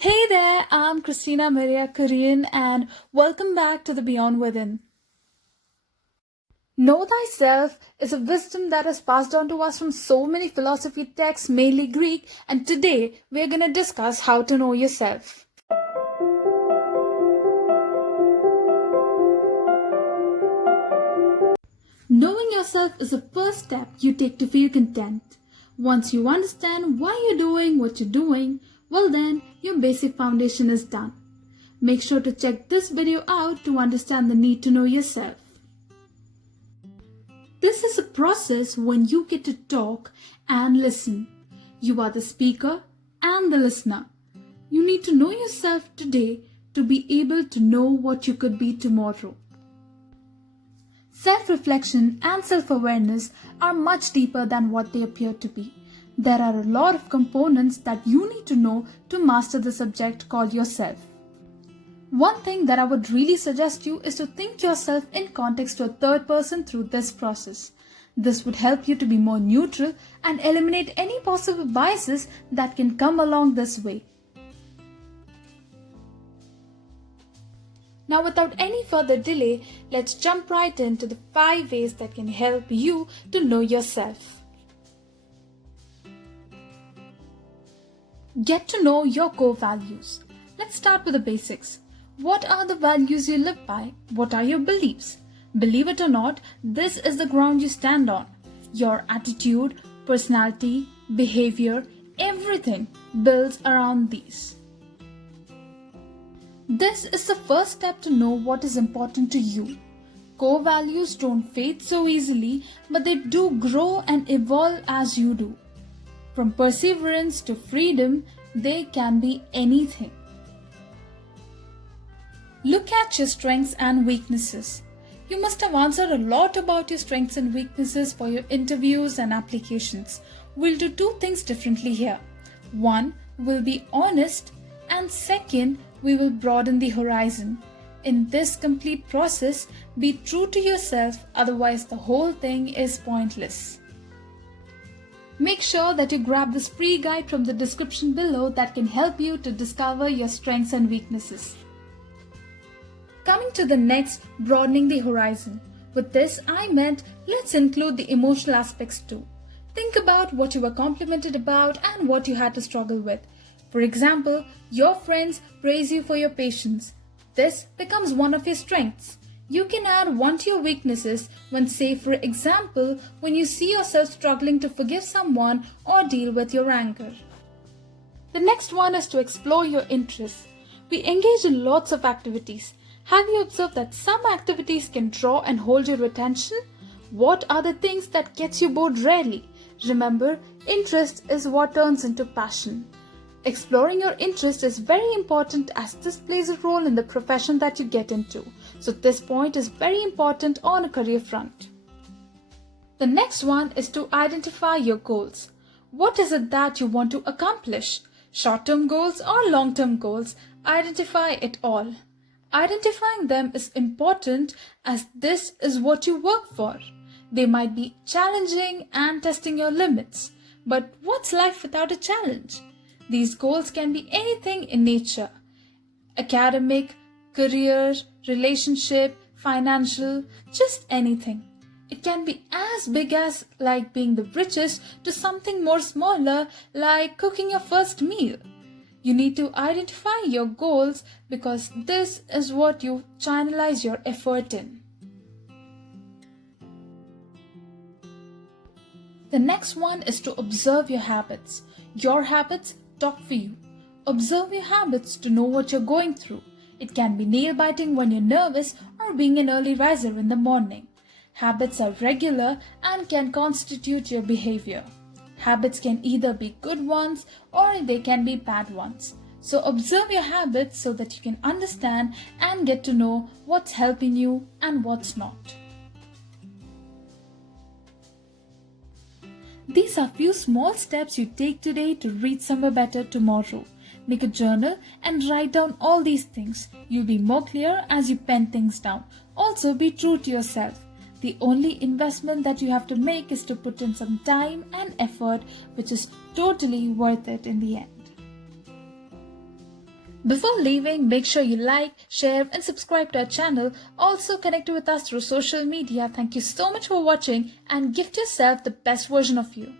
Hey there, I'm Christina Maria Korean and welcome back to the Beyond Within. Know thyself is a wisdom that is passed on to us from so many philosophy texts, mainly Greek, and today we're going to discuss how to know yourself. Knowing yourself is the first step you take to feel content. Once you understand why you're doing what you're doing, well then your basic foundation is done. Make sure to check this video out to understand the need to know yourself. This is a process when you get to talk and listen. You are the speaker and the listener. You need to know yourself today to be able to know what you could be tomorrow. Self-reflection and self-awareness are much deeper than what they appear to be. There are a lot of components that you need to know to master the subject called yourself. One thing that I would really suggest you is to think yourself in context to a third person through this process. This would help you to be more neutral and eliminate any possible biases that can come along this way. Now without any further delay, let's jump right into the 5 ways that can help you to know yourself. Get to know your core values. Let's start with the basics. What are the values you live by? What are your beliefs? Believe it or not, this is the ground you stand on. Your attitude, personality, behavior, everything builds around these. This is the first step to know what is important to you. Core values don't fade so easily, but they do grow and evolve as you do. From perseverance to freedom, they can be anything. Look at your strengths and weaknesses. You must have answered a lot about your strengths and weaknesses for your interviews and applications. We'll do 2 things differently here. One, we'll be honest, and second, we will broaden the horizon. In this complete process, be true to yourself, otherwise the whole thing is pointless. Make sure that you grab this free guide from the description below that can help you to discover your strengths and weaknesses. Coming to the next, broadening the horizon. With this, I meant let's include the emotional aspects too. Think about what you were complimented about and what you had to struggle with. For example, your friends praise you for your patience. This becomes one of your strengths. You can add one to your weaknesses when, say for example, when you see yourself struggling to forgive someone or deal with your anger. The next one is to explore your interests. We engage in lots of activities. Have you observed that some activities can draw and hold your attention? What are the things that gets you bored rarely? Remember, interest is what turns into passion. Exploring your interest is very important as this plays a role in the profession that you get into. So this point is very important on a career front. The next one is to identify your goals. What is it that you want to accomplish? Short-term goals or long-term goals? Identify it all. Identifying them is important as this is what you work for. They might be challenging and testing your limits, but what's life without a challenge? These goals can be anything in nature. Academic, career, relationship, financial, just anything. It can be as big as like being the richest to something more smaller like cooking your first meal. You need to identify your goals because this is what you channelize your effort in. The next one is to observe your habits. Your habits talk for you. Observe your habits to know what you're going through. It can be nail biting when you're nervous or being an early riser in the morning. Habits are regular and can constitute your behavior. Habits can either be good ones or they can be bad ones. So observe your habits so that you can understand and get to know what's helping you and what's not. These are few small steps you take today to reach somewhere better tomorrow. Make a journal and write down all these things. You'll be more clear as you pen things down. Also, be true to yourself. The only investment that you have to make is to put in some time and effort, which is totally worth it in the end. Before leaving, make sure you like, share and subscribe to our channel. Also connect with us through social media. Thank you so much for watching and gift yourself the best version of you.